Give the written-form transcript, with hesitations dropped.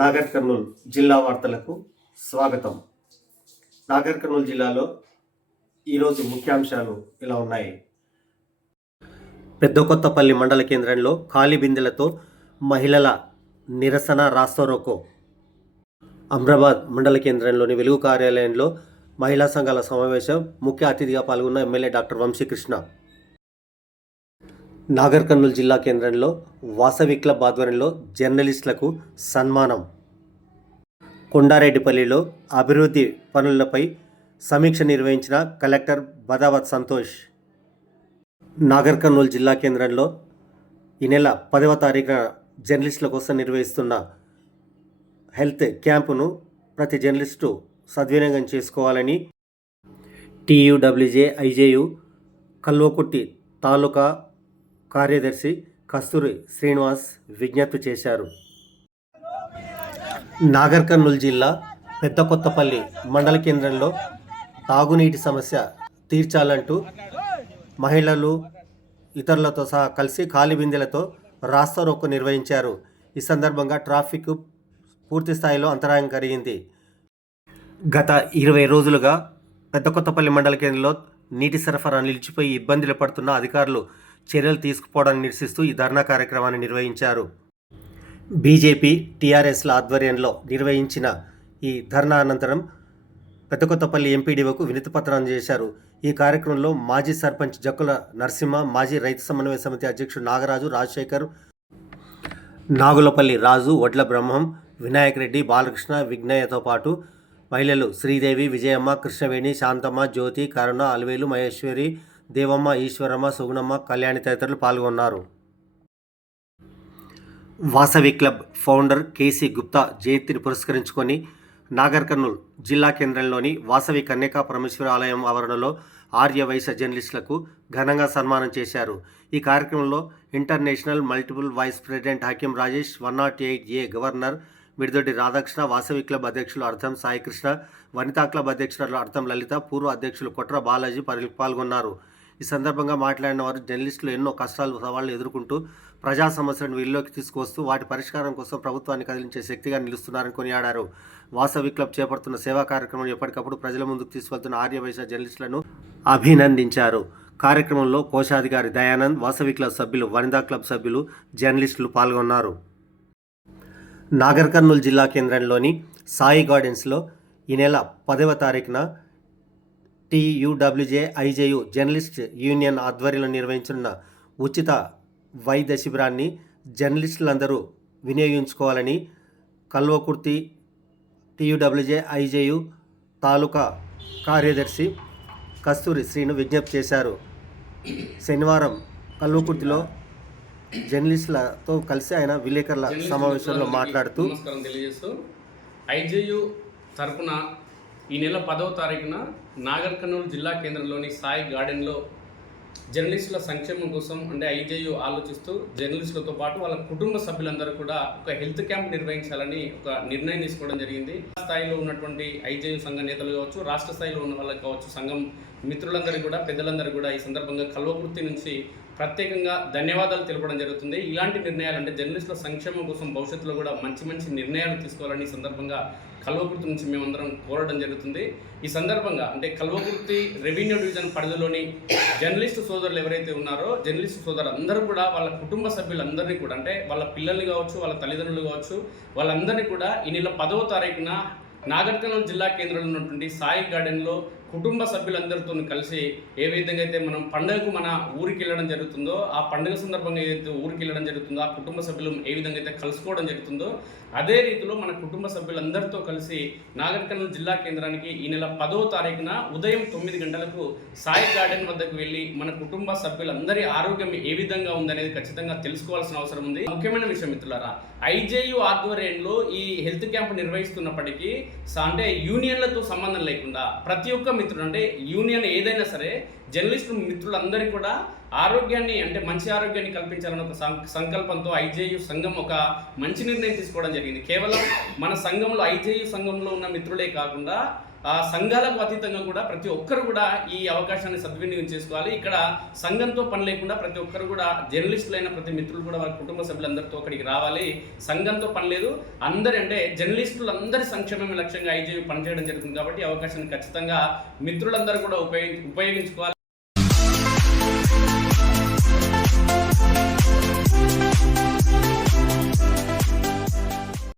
నాగర్ కర్నూలు జిల్లా వార్తలకు స్వాగతం. నాగర్ కర్నూలు జిల్లాలో ఈరోజు ముఖ్యాంశాలు ఇలా ఉన్నాయి. పెద్దకొత్తపల్లి మండల కేంద్రంలో ఖాళీ బిందెలతో మహిళల నిరసన రాస్తారోకో. అమ్రాబాద్ మండల కేంద్రంలోని వెలుగు కార్యాలయంలో మహిళా సంఘాల సమావేశం. ముఖ్య అతిథిగా పాల్గొన్న ఎమ్మెల్యే డాక్టర్ వంశీకృష్ణ. నాగర్ కర్నూలు జిల్లా కేంద్రంలో వాసవి క్లబ్ ఆధ్వర్యంలో జర్నలిస్టులకు సన్మానం. కొండారెడ్డిపల్లిలో అభివృద్ధి పనులపై సమీక్ష నిర్వహించిన కలెక్టర్ బదావత్ సంతోష్. నాగర్ కర్నూలు జిల్లా కేంద్రంలో ఈ నెల 10వ తారీఖున జర్నలిస్టుల కోసం నిర్వహిస్తున్న హెల్త్ క్యాంపును ప్రతి జర్నలిస్టు సద్వినియోగం చేసుకోవాలని TUWJ IJU కల్వకుర్తి తాలూకా కార్యదర్శి కస్తూరి శ్రీనివాస్ విజ్ఞప్తి చేశారు. నాగర్ కర్నూలు జిల్లా పెద్దకొత్తపల్లి మండల కేంద్రంలో తాగునీటి సమస్య తీర్చాలంటూ మహిళలు ఇతరులతో సహా కలిసి ఖాళీ బిందెలతో రాస్తారోకో నిర్వహించారు. ఈ సందర్భంగా ట్రాఫిక్ పూర్తి స్థాయిలో అంతరాయం కలిగింది. గత 20 రోజులుగా పెద్దకొత్తపల్లి మండల కేంద్రంలో నీటి సరఫరా నిలిచిపోయి ఇబ్బందులు పడుతున్న అధికారులు చర్యలు తీసుకుపోవడాన్ని నిరసిస్తూ ఈ ధర్నా కార్యక్రమాన్ని నిర్వహించారు. బీజేపీ TRSల ఆధ్వర్యంలో నిర్వహించిన ఈ ధర్నా అనంతరం పెద్దకొత్తపల్లి ఎంపీడీఓకు వినతిపత్రం అందజేశారు. ఈ కార్యక్రమంలో మాజీ సర్పంచ్ జక్కుల నరసింహ, మాజీ రైతు సమన్వయ సమితి అధ్యక్షుడు నాగరాజు, రాజశేఖర్, నాగులపల్లి రాజు, వడ్ల బ్రహ్మం, వినాయక్ రెడ్డి, బాలకృష్ణ, విఘ్నయ్యతో పాటు మహిళలు శ్రీదేవి, విజయమ్మ, కృష్ణవేణి, శాంతమ్మ, జ్యోతి, కరుణ, అలవేలు, మహేశ్వరి, దేవమ్మ, ఈశ్వరమ్మ, సుగుణమ్మ, కళ్యాణి తదితరులు పాల్గొన్నారు. Vasavi club founder KC Gupta జయంతిని పురస్కరించుకొని నాగర్ కర్నూలు జిల్లా కేంద్రంలోని వాసవి కన్యకా పరమేశ్వర ఆలయం ఆవరణలో ఆర్య వైశ్య జర్నలిస్టులకు ఘనంగా సన్మానం చేశారు. ఈ కార్యక్రమంలో international multiple vice president Hakeem Rajesh, 108A governor Mididoddi Radhakrishna, Vasavi club అధ్యక్షులు అర్థం సాయికృష్ణ, వనితా క్లబ్ అధ్యక్షురాలు అర్థం లలిత, పూర్వ అధ్యక్షులు కొట్ర బాలాజీ పాల్గొన్నారు. ఈ సందర్భంగా మాట్లాడిన వారు జర్నలిస్టులు ఎన్నో కష్టాలు, సవాళ్లు ఎదుర్కొంటూ ప్రజా సమస్యలను వీళ్ళలోకి తీసుకువస్తూ వాటి పరిష్కారం కోసం ప్రభుత్వాన్ని కదిలించే శక్తిగా నిలుస్తున్నారని కొనియాడారు. వాసవి క్లబ్ చేపడుతున్న సేవా కార్యక్రమం ఎప్పటికప్పుడు ప్రజల ముందుకు తీసుకెళ్తున్న ఆర్య వైశ్య జర్నలిస్టులను అభినందించారు. కార్యక్రమంలో కోశాధికారి దయానంద్, వాసవి క్లబ్ సభ్యులు, వనితా క్లబ్ సభ్యులు, జర్నలిస్టులు పాల్గొన్నారు. నాగర్ కర్నూలు జిల్లా కేంద్రంలోని సాయి గార్డెన్స్లో ఈ నెల 10వ తారీఖున TUWJ IJU జర్నలిస్ట్ యూనియన్ ఆధ్వర్యంలో నిర్వహించిన ఉచిత వైద్య శిబిరాన్ని జర్నలిస్టులందరూ వినియోగించుకోవాలని కల్వకుర్తి TUWJ IJU తాలూకా కార్యదర్శి కస్తూరి శ్రీను విజ్ఞప్తి చేశారు. శనివారం కల్వకుర్తిలో జర్నలిస్టులతో కలిసి ఆయన విలేకరుల సమావేశంలో మాట్లాడుతూ IJU తరపున ఈ నెల 10వ తారీఖున నాగర్ కర్నూలు జిల్లా కేంద్రంలోని సాయి గార్డెన్లో జర్నలిస్టుల సంక్షేమం కోసం అంటే IJU ఆలోచిస్తూ జర్నలిస్టులతో పాటు వాళ్ళ కుటుంబ సభ్యులందరూ కూడా ఒక హెల్త్ క్యాంప్ నిర్వహించాలని ఒక నిర్ణయం తీసుకోవడం జరిగింది. స్థాయిలో ఉన్నటువంటి IJU సంఘ నేతలు కావచ్చు, రాష్ట్ర స్థాయిలో ఉన్న వాళ్ళకి కావచ్చు, సంఘం మిత్రులందరికీ కూడా, పెద్దలందరూ కూడా ఈ సందర్భంగా కల్వకుర్తి నుంచి ప్రత్యేకంగా ధన్యవాదాలు తెలపడం జరుగుతుంది. ఇలాంటి నిర్ణయాలు అంటే జర్నలిస్టుల సంక్షేమం కోసం భవిష్యత్తులో కూడా మంచి మంచి నిర్ణయాలు తీసుకోవాలని ఈ సందర్భంగా కల్వకుర్తి నుంచి మేమందరం కోరడం జరుగుతుంది. ఈ సందర్భంగా అంటే కల్వకుర్తి రెవెన్యూ డివిజన్ పరిధిలోని జర్నలిస్టు సోదరులు ఎవరైతే ఉన్నారో జర్నలిస్టు సోదరులు అందరూ కూడా వాళ్ళ కుటుంబ సభ్యులందరినీ కూడా అంటే వాళ్ళ పిల్లల్ని కావచ్చు, వాళ్ళ తల్లిదండ్రులు కావచ్చు, వాళ్ళందరినీ కూడా ఈ నెల 10వ తారీఖున నాగర్ కర్నూలు జిల్లా కేంద్రంలో ఉన్నటువంటి సాయి గార్డెన్లో కుటుంబ సభ్యులందరితో కలిసి ఏ విధంగా అయితే మనం పండుగకు మన ఊరికి వెళ్ళడం జరుగుతుందో, ఆ పండుగ సందర్భంగా ఏదైతే ఊరికి వెళ్ళడం జరుగుతుందో, ఆ కుటుంబ సభ్యులు ఏ విధంగా అయితే కలుసుకోవడం జరుగుతుందో అదే రీతిలో మన కుటుంబ సభ్యులందరితో కలిసి నాగర్ కర్నూలు జిల్లా కేంద్రానికి ఈ నెల 10వ తారీఖున ఉదయం 9 గంటలకు సాయి గార్డెన్ వద్దకు వెళ్ళి మన కుటుంబ సభ్యులందరి ఆరోగ్యం ఏ విధంగా ఉందనేది ఖచ్చితంగా తెలుసుకోవాల్సిన అవసరం ఉంది. ముఖ్యమైన విషయం మిత్రులారా, IJU ఆధ్వర్యంలో ఈ హెల్త్ క్యాంప్ నిర్వహిస్తున్నప్పటికీ అంటే యూనియన్లతో సంబంధం లేకుండా ప్రతి ఒక్క మిత్రుడు అంటే యూనియన్ ఏదైనా సరే జర్నలిస్టు మిత్రులందరికీ కూడా ఆరోగ్యాన్ని అంటే మంచి ఆరోగ్యాన్ని కల్పించాలని ఒక సంకల్పంతో IJU సంఘం ఒక మంచి నిర్ణయం తీసుకోవడం జరిగింది. కేవలం మన సంఘంలో IJU సంఘంలో ఉన్న మిత్రులే కాకుండా సంఘాలకు అతీతంగా కూడా ప్రతి ఒక్కరు కూడా ఈ అవకాశాన్ని సద్వినియోగం చేసుకోవాలి. ఇక్కడ సంఘంతో పని లేకుండా ప్రతి ఒక్కరు కూడా జర్నలిస్టులైన ప్రతి మిత్రులు కూడా వారి కుటుంబ సభ్యులందరితో అక్కడికి రావాలి. సంఘంతో పని లేదు, అందరి అంటే జర్నలిస్టులందరి సంక్షేమమే లక్ష్యంగా ఐజేయు పనిచేయడం జరుగుతుంది. కాబట్టి ఈ అవకాశాన్ని ఖచ్చితంగా మిత్రులందరూ కూడా ఉపయోగించుకోవాలి.